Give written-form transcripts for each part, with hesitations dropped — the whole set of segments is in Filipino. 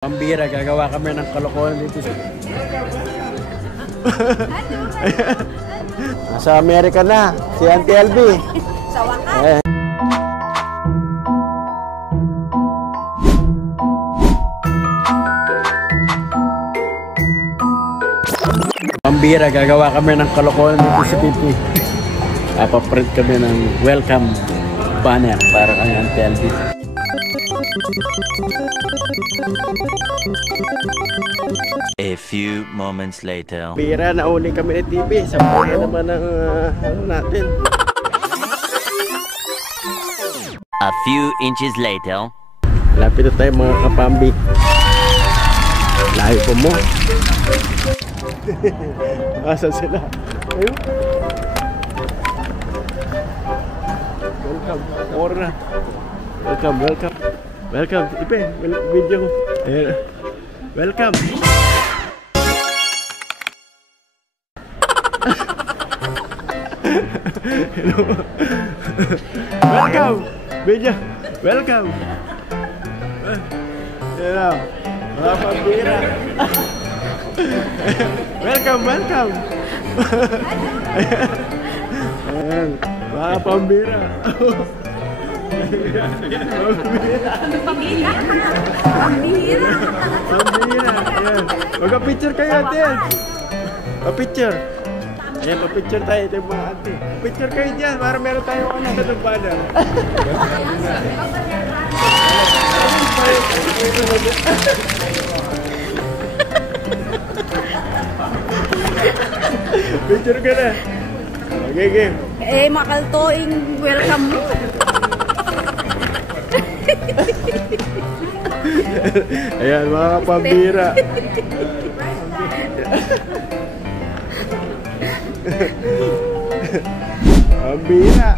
Pambira, gagawa kami ng kalokohan dito sa... Nasa Amerika na, si Auntie LB. Sa wakas. Pambira, gagawa kami ng kalokohan dito sa PP. Papaprint kami ng welcome banner para kay Auntie LB. A few moments later. Pira, nauli kami ni TV. Sabi na naman ang ano natin. A few inches later. Lapit na tayo mga kapambi. Layo po mo. Asan sila? Ayun. Welcome. More na. Welcome, welcome. Welcome. Ipe, video ko. Ayan. Welcome. Hello. Welcome. Video. Welcome. Hello. Mga pambira. Welcome, welcome. Ayan. Mga pambira. Pambira. Ayan. Magka-picture kayo, ate. Pa-picture. Ayan, pa-picture tayo. Ito yung mga ate. Picture kayo dyan para meron tayong ano sa banner. Picture ka na. Okay, game. Makaltoing welcome mo. Ayan, mga pambira. Pambira.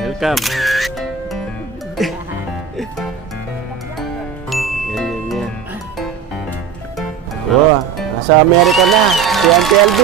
Welcome. Yan. Oh, nasa Amerika na. Si Auntie LB.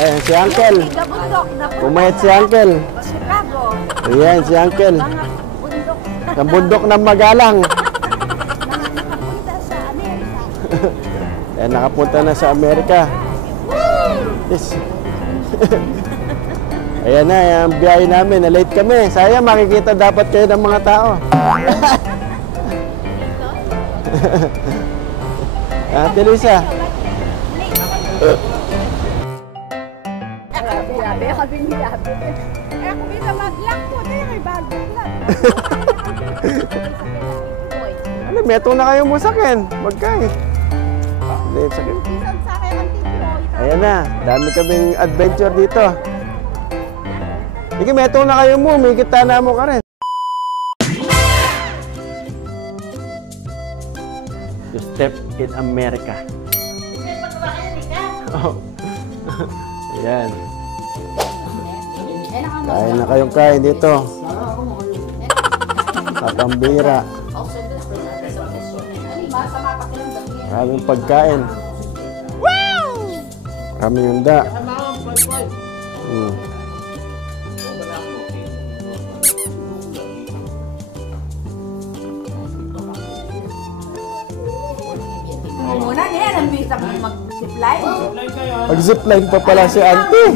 Ayan, si Uncle. Pumayat si Uncle. Ayan, si Uncle. Sa bundok ng Magalang. Ayan, nakapunta na sa Amerika. Yes. Ayan na, yung biyahe namin. Na-late kami. Sayang, makikita dapat kayo ng mga tao. Ate Lisa. Ano, meto na kayo mo sakin. Magkay. Late sakin. Ayan na, dami kaming adventure dito. Sige, meto na kayo mo. May kita na mo ka rin. To step in America. Oh. Ayan. Kain na kayong kain dito. Pambira. Maraming pagkain. Maraming handa. Muna niya, nambisa mo mag-zipline. Mag-zipline pa pala si Auntie.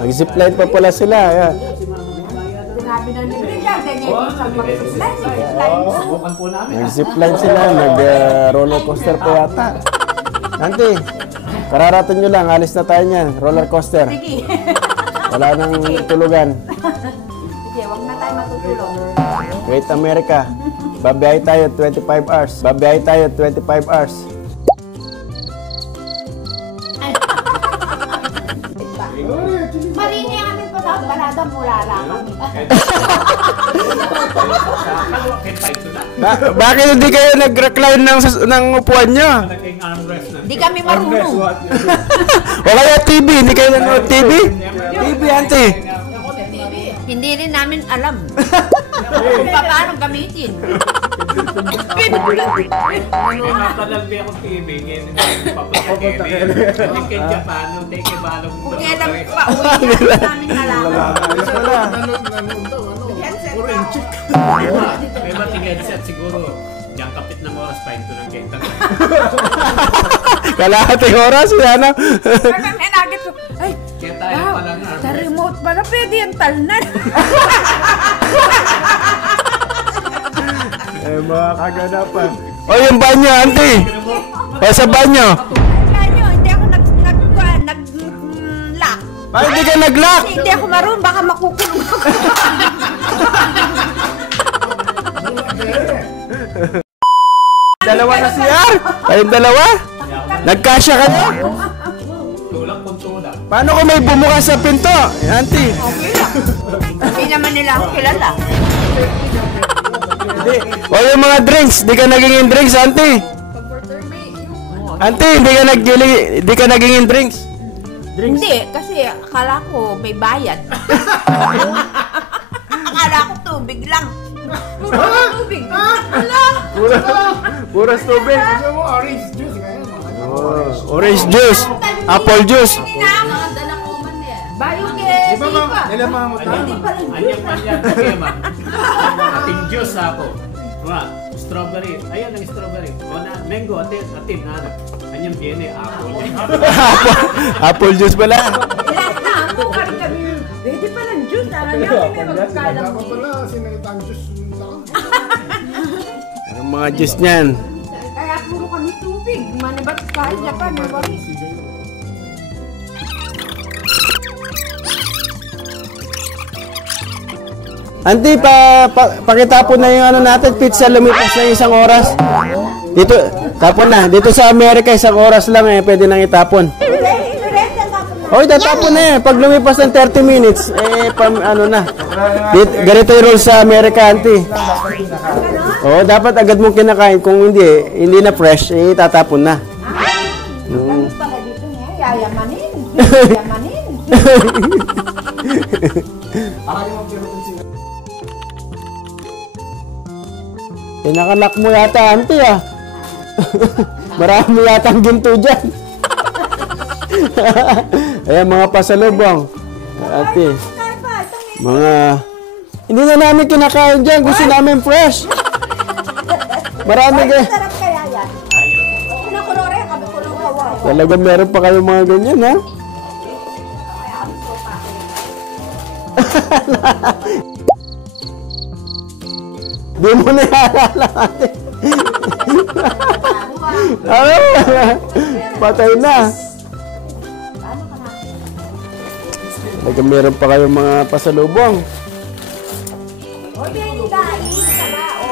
Mag-zipline pa pala sila. Ayan. Sinabi na libre niya, ganyan sa mag-zipline. Nag-zipline sila, nag-roller coaster pa yata. Auntie, kararating nyo lang, alis na tayo niyan. Roller coaster. Sige. Wala nang tulugan. Sige, huwag na tayo matutulog. Great America. Babiyahe tayo 25 hours. Babiyahe tayo 25 hours. Marini kami pa sa balada mula lang kami. Bakit hindi kayo nag-recline ng upuan nyo? Hindi kami marunong. Wala yung TV, hindi kayo nanonood TV? TV, Auntie. Hindi rin namin alam kung paano gamitin. Natalagbi ako TV, ganyan papunta kami. Kaya Japan, kaya balong. Kung kailan pa uwi namin alam. Siguro yung chick. May matingin siya siguro. Diyang kapit ng oras pa ito ng kenta. Kalahating oras, yan na. Kaya nagit ko, ay, Kaya tayo wow, pala nga. sa remote pala pwede yung talnan. Mga kaganapan. O, yung banyo, auntie. O, sa banyo. Kaya nyo, hindi ako nag-lock. Bakit hindi ka nag-lock? Hindi ako marunong, baka makukulong ako. Dalawa na CR? Kayong dalawa? Nagkasya kayo? Tulak kung tulak. Paano kung may bumukas sa pinto? Auntie. Hindi naman nila ako kilala. O yung mga drinks, di ka naging drinks, auntie. Auntie, di ka naging drinks. Hindi, kasi akala ko may bayad. Akala ko tubig lang. Tubig. Ala! Puras tubig. Orange juice ngayon. Orange juice, apple juice. Bayo ke sipa. Anyang panyan na kema. Ating juice ako. Mga strawberry. Ayan ang strawberry. O na mango, atin na. Anyang biene, apple. Apple juice pala. Ilan na ako kami. Pwede pa ng juice. Alam niyo kami magkalang. Ang mga juice niyan. Kaya puro kami tubig. Manibat kahit Japan. Nabari. Auntie, pakitapon na yung ano natin, pizza, lumipas na yung isang oras. Dito, tapon na. Dito sa Amerika, isang oras lang eh, pwede nang itapon. Oy, tatapon na eh. Pag lumipas ng 30 minutes, ano na. Ganito yung rules sa Amerika, auntie. Oo, dapat agad mong kinakain. Kung hindi na fresh, tatapon na. Ganun pala dito niya. Yayamanin. Yayamanin. Pinakalak mo yata, auntie ah. Marami yata ang ginto dyan. Ayan, mga pasalubong. Ate, hindi na namin kinakain dyan. Gusto namin fresh. Marami ka. Sarap kaya yan. Nakulore, kami kulong kawawa. Talagang meron pa kayo mga ganyan, ha? Di mo na yaalala, ate. Patay na. Talagang meron pa kayo mga pasalubong.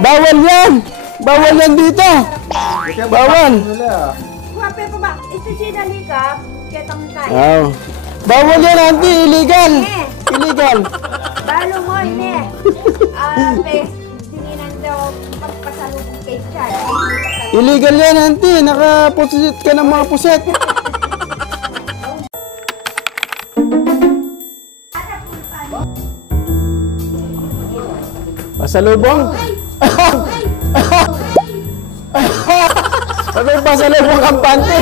Bawal yan! Bawal yan dito! Bawal! Wape pa ba? Isisinali ka, ketang tayo. Oh. Bawal yan, auntie! Illegal! Illegal! Balo mo, ine. Pes, sininan daw pagpasalubong kay Chad. Illegal yan, auntie! Nakapusit ka ng mga puset! Pasalubong? May pasalubong kampante!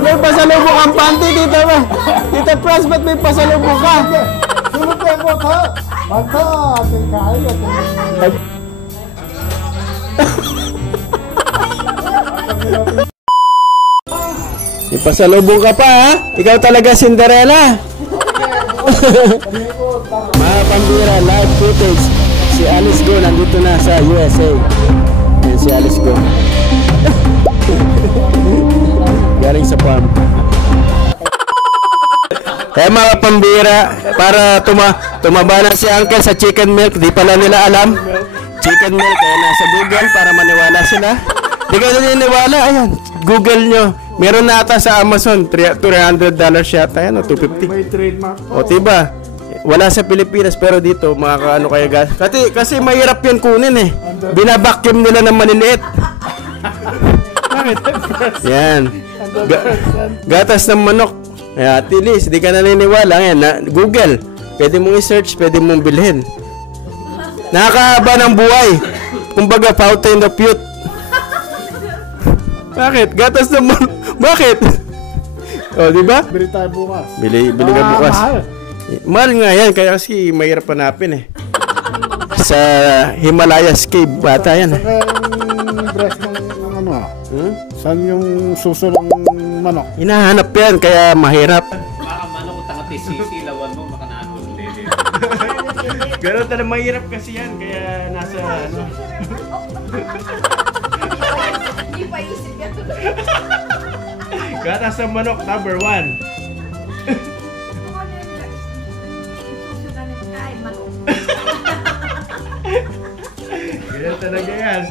May pasalubong kampante dito ba? Dito Pras, ba't may pasalubong ka? May pasalubong ka pa ha? Ikaw talaga Cinderella! Mga pambira, live footage. Si Alice Go nandito na sa USA. Yan si Alice Go. Galing sa farm. Kaya mga pambira, para tumaba na si Uncle sa chicken milk. Di pala nila alam. Chicken milk, kaya nasa Google para maniwala sila. Di ka naniniwala, ayan. Google nyo. Meron na ata sa Amazon, $300 yata yan, o $250. May trademark. O diba? Wala sa Pilipinas pero dito makakaano kayo gas. Kasi mahirap 'yun kunin eh. Binabacuum nila ng maliliit. Yan. Gatas ng manok. At least di ka naniniwala yan na Google. Pwede mong i-search, pwede mong bilhin. Nakakahaba ng buhay. Kumbaga fountain of youth. Bakit? Gatas ng manok. Bakit? O, di ba? Bili tayo bukas. Bili ka bukas. Mahal. Mahal nga yan, kaya kasi mahirap hanapin eh. Sa Himalayas Cave bata yan. Saka yung breast ng ano ah. Hmm? Saan yung suso ng manok? Hinahanap yan kaya mahirap. Baka mano kung tangati sisilawan mo, makanano ulit. Ganun talaga mahirap kasi yan kaya nasa ano. Hindi pa isip yan tuloy. Kaya nasa manok number 1. Kung ano yung susunod na ay manok. Ganun talaga yan.